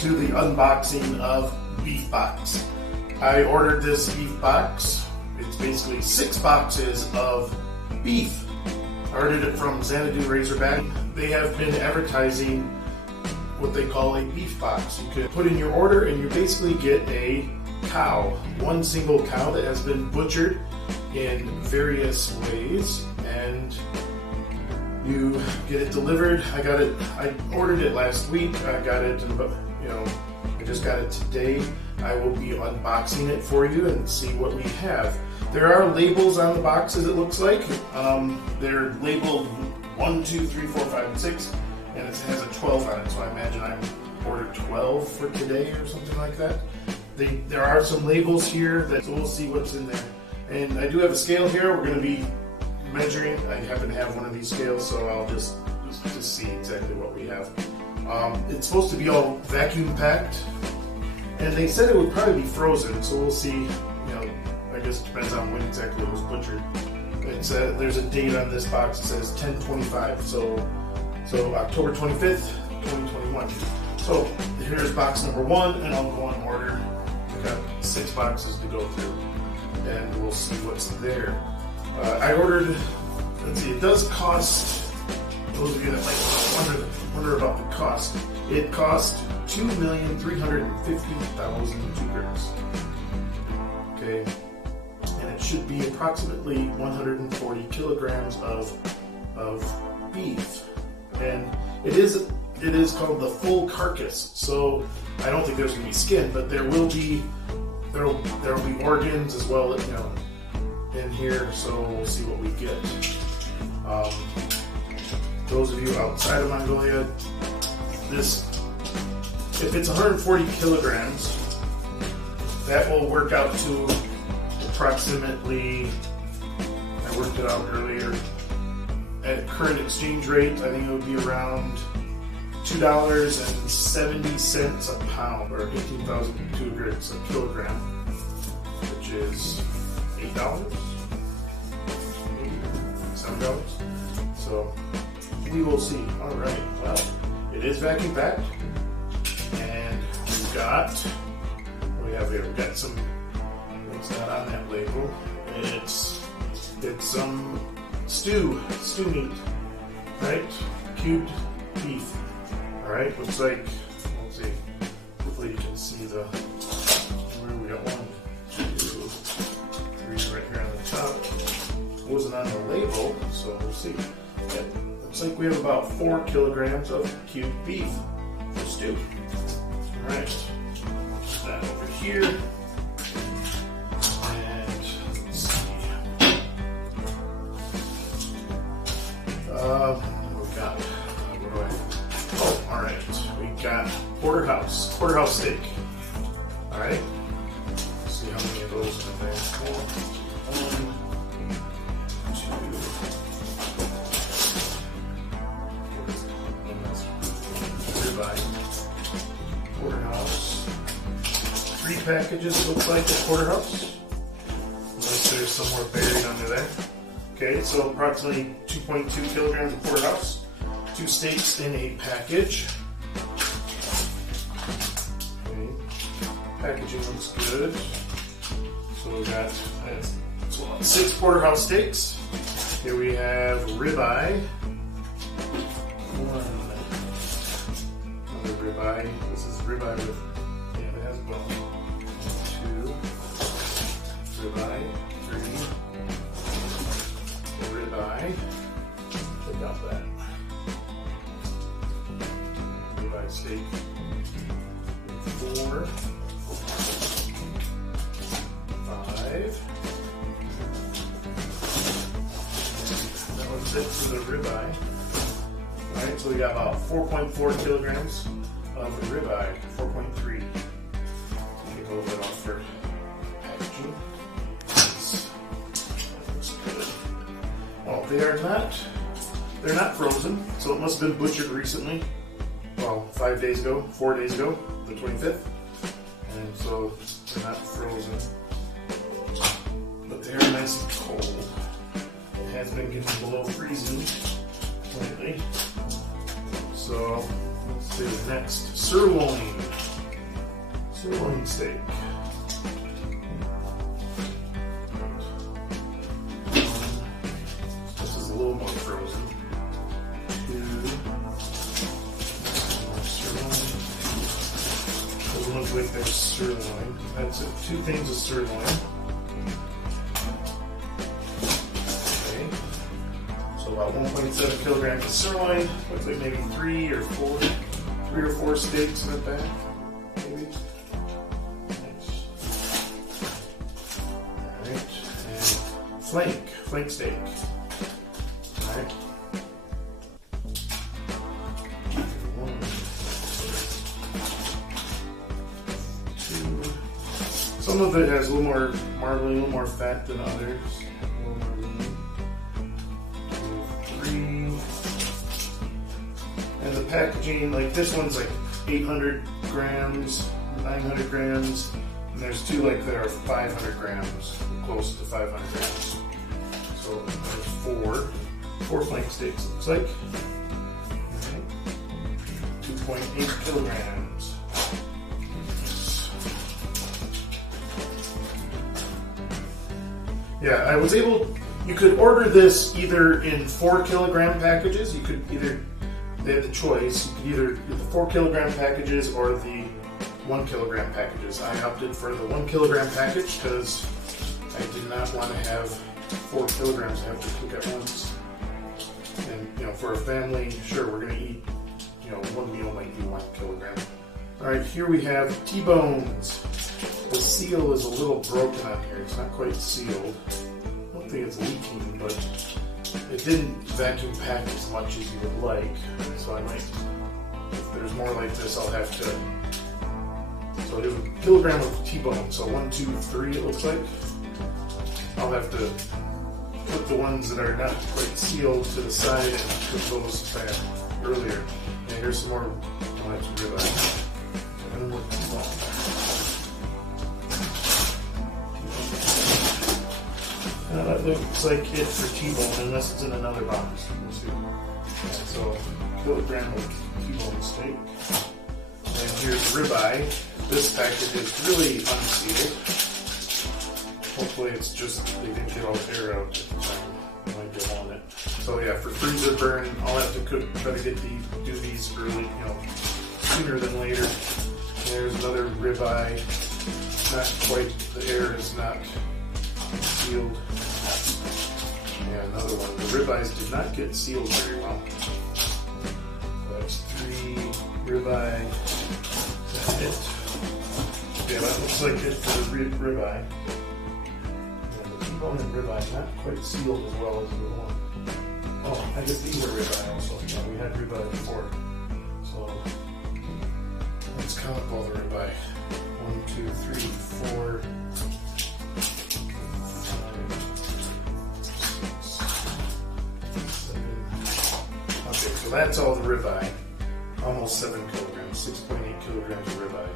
to the unboxing of beef box. I ordered this beef box. It's basically 6 boxes of beef. I ordered it from Xanadu Razorback. They have been advertising what they call a beef box. You could put in your order and you basically get a cow, one single cow that has been butchered in various ways, and you get it delivered. I ordered it last week. I got it in about, I just got it today. I will be unboxing it for you and see what we have. There are labels on the boxes, it looks like. They're labeled 1, 2, 3, 4, 5, and 6, and it has a 12 on it, so I imagine I ordered 12 for today or something like that. There are some labels here, so we'll see what's in there. And I do have a scale here. We're going to be measuring. I happen to have one of these scales, so I'll just see exactly what we have. It's supposed to be all vacuum packed, and they said it would probably be frozen, so we'll see. I guess it depends on when exactly it was butchered. There's a date on this box. It says 10/25, so October 25th, 2021. So here's box number 1, and I'll go in order. I've got 6 boxes to go through, and we'll see what's there. I ordered, let's see, it does cost, those of you that might wonder about the cost, it cost 2,350,000 ducats. Okay, and it should be approximately 140 kilograms of beef, and it is called the full carcass. So I don't think there's going to be skin, but there will be organs as well, in here. So we'll see what we get. Those of you outside of Mongolia, if it's 140 kilograms, that will work out to approximately, I worked it out earlier, at current exchange rate, I think it would be around $2.70 a pound, or 18,000 ducats a kilogram, which is $8, $7. So we will see. All right. Well, it is vacuum packed, and we've got what we have here. We've got some. It's not on that label. It's some stew meat, right? Cubed beef. All right. Looks like. Let's see. Hopefully you can see the. We got 1, 2, 3 right here on the top. Wasn't on the label, so we'll see. It looks like we have about 4 kilograms of cubed beef for stew. All right. Put that over here. And let's see. What do we got? Oh, all right. We got porterhouse steak. All right. Let's see how many of those are there. 1, 2, ribeye. Porterhouse. 3 packages looks like a porterhouse. Unless there's somewhere buried under there. Okay, so approximately 2.2 kilograms of porterhouse. 2 steaks in a package. Okay. Packaging looks good. So we got 6 porterhouse steaks. Here we have ribeye. 1. Another ribeye. This is ribeye with, it has bone. 2. Ribeye. 3. Ribeye. Check out that. Ribeye steak. 4. 5. That one's it for the ribeye. Alright, so we got about 4.4 kilograms of ribeye. 4.3. Take a little bit off for packaging. That looks good. Well, they're not frozen, so it must have been butchered recently. Well, 4 days ago, the 25th. And so they're not frozen. But they're nice and cold. It has been getting below freezing lately. So let's to the next sirloin. Sirloin steak. This is a little more frozen. 2 more sirloin. Doesn't look like there's sirloin. That's it. 2 things of sirloin. Okay. So about 1.7 kilograms of sirloin. Looks like maybe 3 or 4 steaks in the back. Maybe. Flank steak. Alright. 1, 2. Some of it has a little more marbling, a little more fat than others. A little more lean. 3. And the packaging, like this one's like 800 grams, 900 grams. And there's 2 like that are 500 grams, close to 500 grams. So there's 4 flank steaks, looks like. Right. 2.8 kilograms. Yeah, I was able, you could order this either in 4 kilogram packages. You could either, they had the choice, you could either get the 4 kilogram packages or the 1 kilogram packages. I opted for the 1 kilogram package because I did not want to have 4 kilograms I have to cook at once. And, you know, for a family, sure, we're going to eat, you know, one meal might be 1 kilogram. All right, here we have T-bones. The seal is a little broken on here. It's not quite sealed. I don't think it's leaking, but it didn't vacuum pack as much as you would like. So I might, if there's more like this, I'll have to. So there's a kilogram of T-bone. So 1, 2, 3 it looks like. I'll have to put the ones that are not quite sealed to the side and cook those back earlier. And here's some more, I'll have to ribeye. And more T-bone. That looks like it for T-bone, unless it's in another box. We'll see. Yeah, so, kilogram of T-bone steak. And here's ribeye. This package is really unsealed. Hopefully it's just, they didn't get all the air out at the time. I might get on it. So yeah, for freezer burn, I'll have to try to do these early, you know, sooner than later. There's another ribeye. Not quite, the air is not sealed. Yeah, another one. The ribeyes did not get sealed very well. So that's 3 ribeye. That's it. Yeah, that looks like it for the ribeye. T-bone and ribeye not quite sealed as well as we want. Oh, I guess these are ribeye also. Yeah, we had ribeye before. So let's count up all the ribeye. 1, 2, 3, 4, 5, 6, 7. Okay, so that's all the ribeye. Almost 7 kilograms, 6.8 kilograms of ribeye.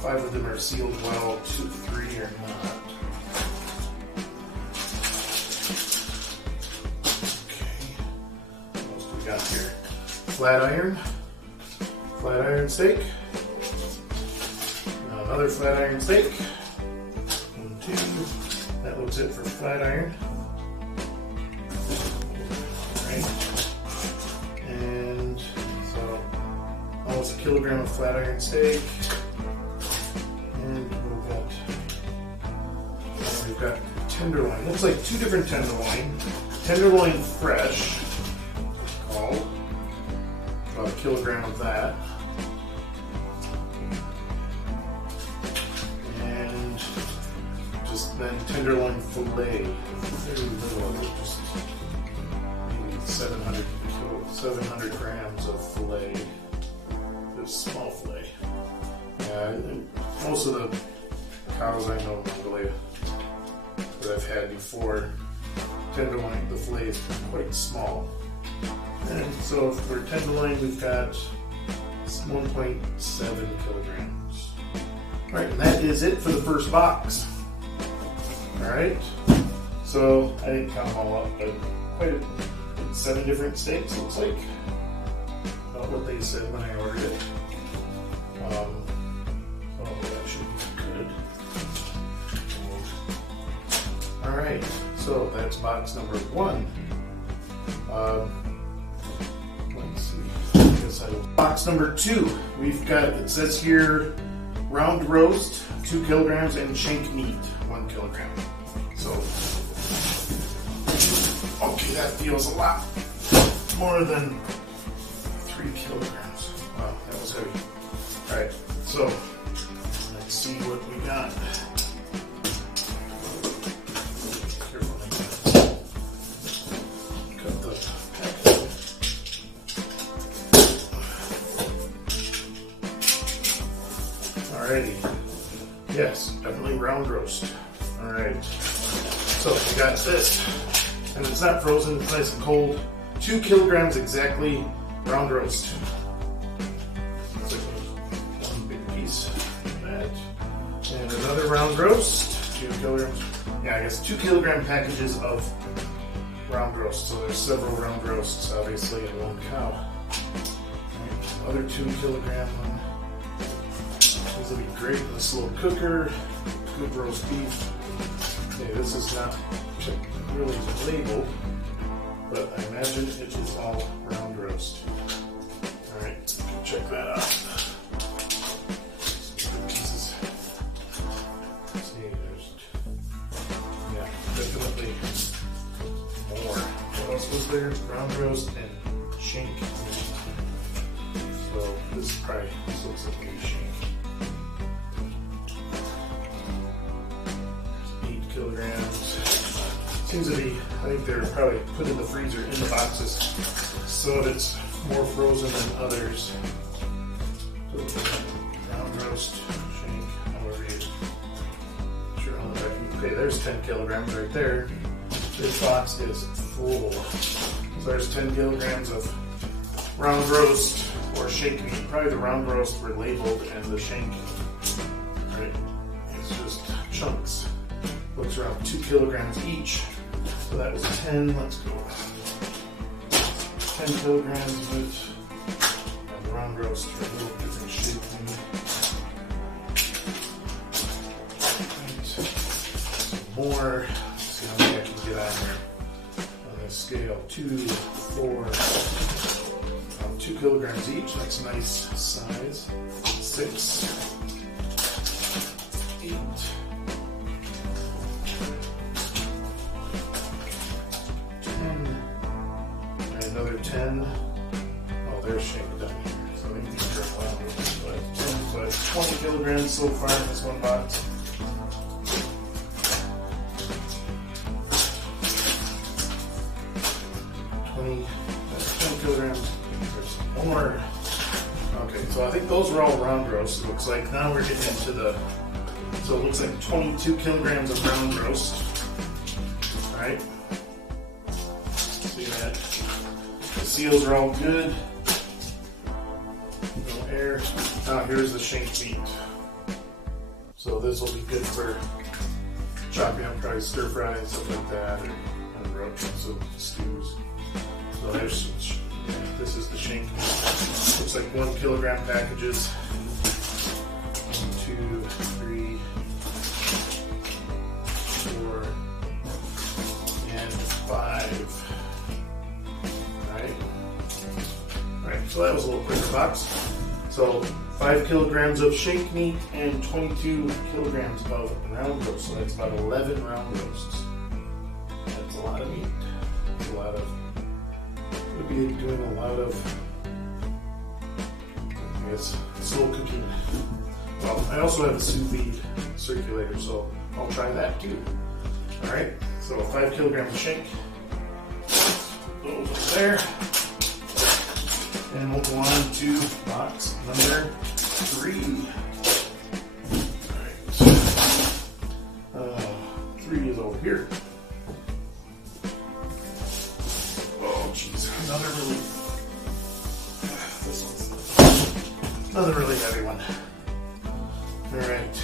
5 of them are sealed well, 2, 3 are not. Got here flat iron steak, another flat iron steak, 1, 2, that looks it for flat iron. All right. And so almost a kilogram of flat iron steak, and we've got tenderloin. Looks like 2 different tenderloin fresh. About a kilogram of that. And just then tenderloin fillet. Very little of it, just maybe 700 grams of fillet. This small fillet. Yeah, most of the cows I know in Mongolia that I've had before, tenderloin, the fillet is quite small. And so for tenderloin, we've got 1.7 kilograms. All right, and that is it for the first box. All right, so I didn't count them all up, but quite 7 different steaks, looks like. About about what they said when I ordered it. Oh, that should be good. Alright, so that's box number 1. Let's see. Box number 2. We've got, it says here, round roast, 2 kilograms, and shank meat, 1 kilogram. So, okay, that feels a lot more than 3 kilograms. Wow, that was heavy. Alright, so let's see what we got. Cut the package. Alrighty. Yes, definitely round roast. Alright. So we got this. And it's not frozen, it's nice and cold. 2 kilograms exactly round roast. That's like one big piece of that. And another round roast, 2 kilograms. Yeah, I guess 2 kilogram packages of round roast. So there's several round roasts, obviously, in one cow. Right. Another 2 kilogram one. These will be great in this little cooker. Good roast beef. Okay, this is not really labeled, but I imagine it is all round roast. Alright, check that out. Some pieces. See, there's, yeah, definitely more. What else was there? Round roast and shank meat. So this looks like maybe shank. 8 kilograms. Seems to be, I think they're probably put in the freezer in the boxes so that it's more frozen than others. So, round roast, shank, however you sure how that. Okay, there's 10 kilograms right there. This box is full. So there's 10 kilograms of round roast or shank meat. Probably the round roast were labeled and the shank, right? It's just chunks. Looks around 2 kilograms each. So that was 10, let's go. 10 kilograms with the round roast for a little different shape. Some more. Let's see how many I can get on here. On this scale, 2, 4, 2 kilograms each. That's a nice size. 6, 8. Another 10. Oh, there's shank down here. So maybe these are allowed. But 20 kilograms so far in this one box. 10 kilograms. There's some more. Okay, so I think those were all round roast. It looks like now we're getting into the. So it looks like 22 kilograms of round roast. All right. See that? The seals are all good. No air. Now here's the shank meat. So this will be good for chopping up, probably stir fry and stuff like that, or some stews. So there's some, this is the shank meat. Looks like 1 kilogram packages. 1, 2, 3, 4, and 5. Alright, so that was a little quicker box. So 5 kilograms of shank meat and 22 kilograms of round roast. So that's about 11 round roasts. That's a lot of meat. That's a lot of, we'll be doing a lot of, I guess, slow cooking. Well, I also have a sous vide circulator, so I'll try that too. Alright, so 5 kilograms of shank. Those over there. And we'll go on to box number 3. Alright. 3 is over here. Oh, jeez. Another really heavy one. Alright.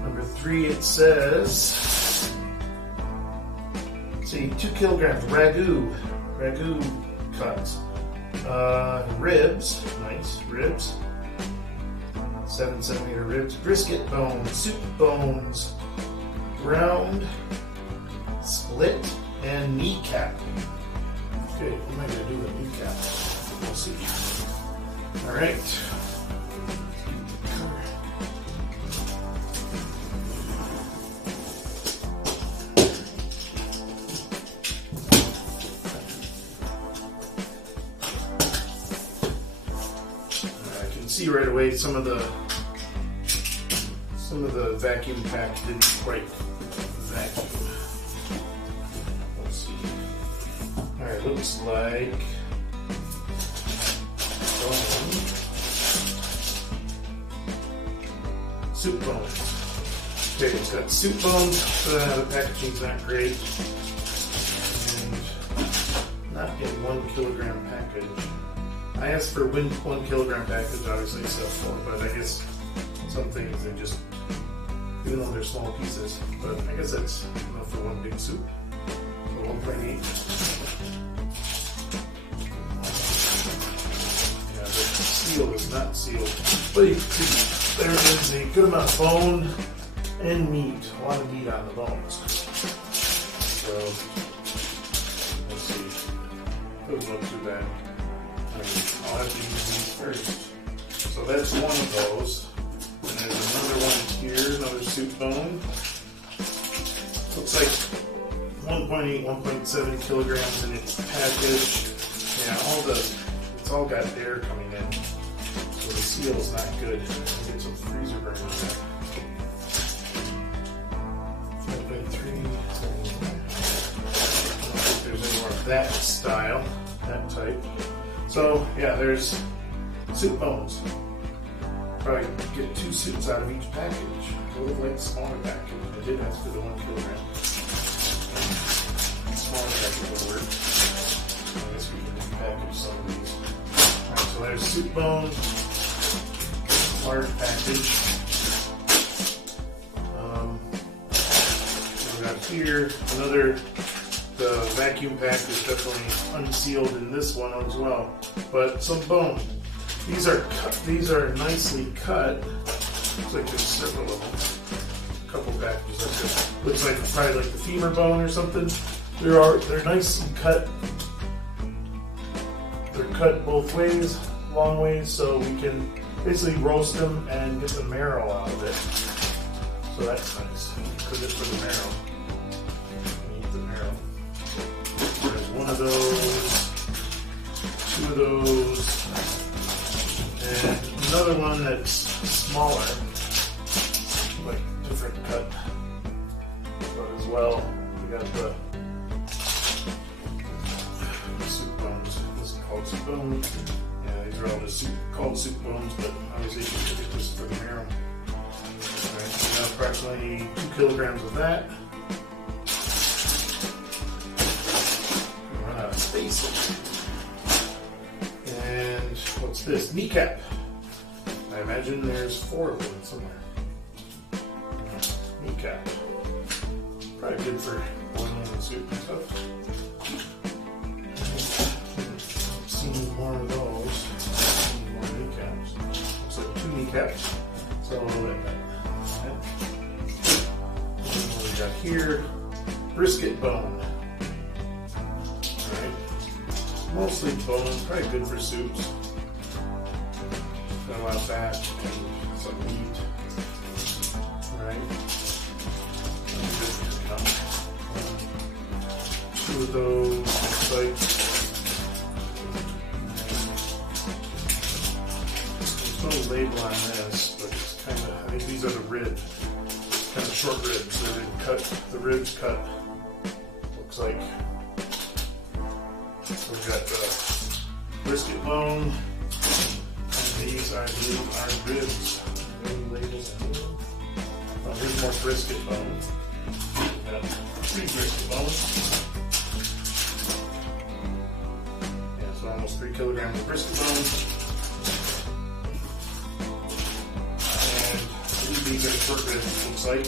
Number 3, it says, let's see, 2 kilograms ragu cuts. Ribs, nice ribs. 7-centimeter ribs, brisket bones, soup bones, ground, split, and kneecap. Okay, what am I going to do with kneecap? We'll see. All right. See right away some of the vacuum pack didn't quite vacuum. Let's see. All right, looks like soup bones. Okay, it's got soup bones. The packaging's not great, and not in 1 kilogram package. I asked for 1 kilogram package, obviously, so 4, but I guess some things they just, even though they're small pieces, but I guess that's enough for 1 big soup. So 1.8. Yeah, the seal is not sealed. But you can see, there is a good amount of bone and meat, a lot of meat on the bones. So, let's see. Doesn't look too bad. I'll have to use these first. So that's one of those. And there's another one here, another soup bone. Looks like 1.8, 1.7 kilograms in its package. Yeah, it's all got air coming in. So the seal is not good. I'll get some freezer burn on that. 5.3. I don't think there's any more of that style, that type. So yeah, there's soup bones. Probably get 2 soups out of each package. I would have liked a smaller package. I did ask for the 1 kilogram. Smaller package would work. I guess we can package some of these. Alright, so there's soup bones, large package. We got here another. The vacuum pack is definitely unsealed in this one as well, but some bone. These are cut. These are nicely cut. Looks like there's several of them. A couple packages like this. Looks like probably like the femur bone or something. They're nice and cut. They're cut both ways, long ways, so we can basically roast them and get the marrow out of it. So that's nice. Cook it for the marrow. Eat the marrow. There's one of those, 2 of those, and another one that's smaller, like different cut. But as well, we got the soup bones. This is called soup bones. Yeah, these are all just called soup bones, but obviously you can get this for the marrow. Alright, so now approximately 2 kilograms of that. Space. And what's this? Kneecap. I imagine there's 4 of them somewhere. Kneecap. Probably good for boiling and soup and stuff. I've seen more of those. More kneecaps. Looks like 2 kneecaps. So what do we got here? Brisket bone. Mostly bone, probably good for soups. Got a lot of fat and some meat. Right? 2 of those, looks like. There's no label on this, but it's kind of, I think these are the ribs. Kind of short ribs. They've been cut, the ribs cut. Looks like. So we've got the brisket bone, and these I believe are ribs. Any labels? Oh, here's more brisket bone. We've got 3 brisket bones. Yeah, so almost 3 kilograms of brisket bone. And these are short ribs, looks like.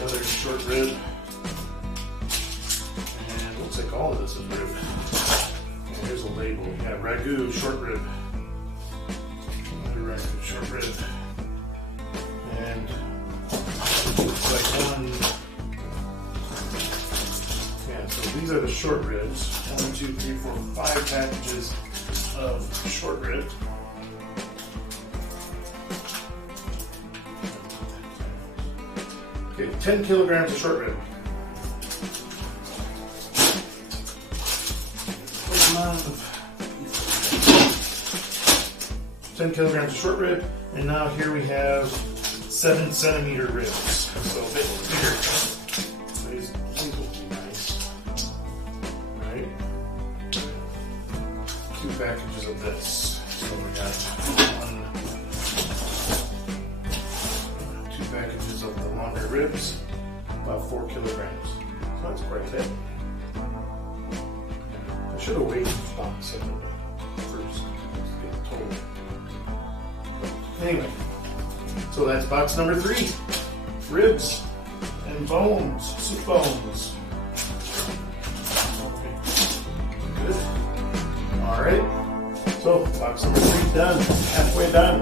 Another short rib. Looks like all of this is rib. Here's a label. Yeah, ragu, short rib. Another ragu, short rib. And looks like one. Yeah, so these are the short ribs. 1, 2, 3, 4, 5 packages of short rib. Okay, 10 kilograms of short rib. 10 kilograms of short rib, and now here we have 7 centimeter ribs, so a bit bigger. These will be nice. Right? 2 packages of this. So we got 2 packages of the longer ribs, about 4 kilograms. So that's quite a bit. I should have weighed each box first. Get the total. Anyway, so that's box number 3. Ribs and bones, soup bones. Okay. Good. All right. So box number 3 done. Halfway done.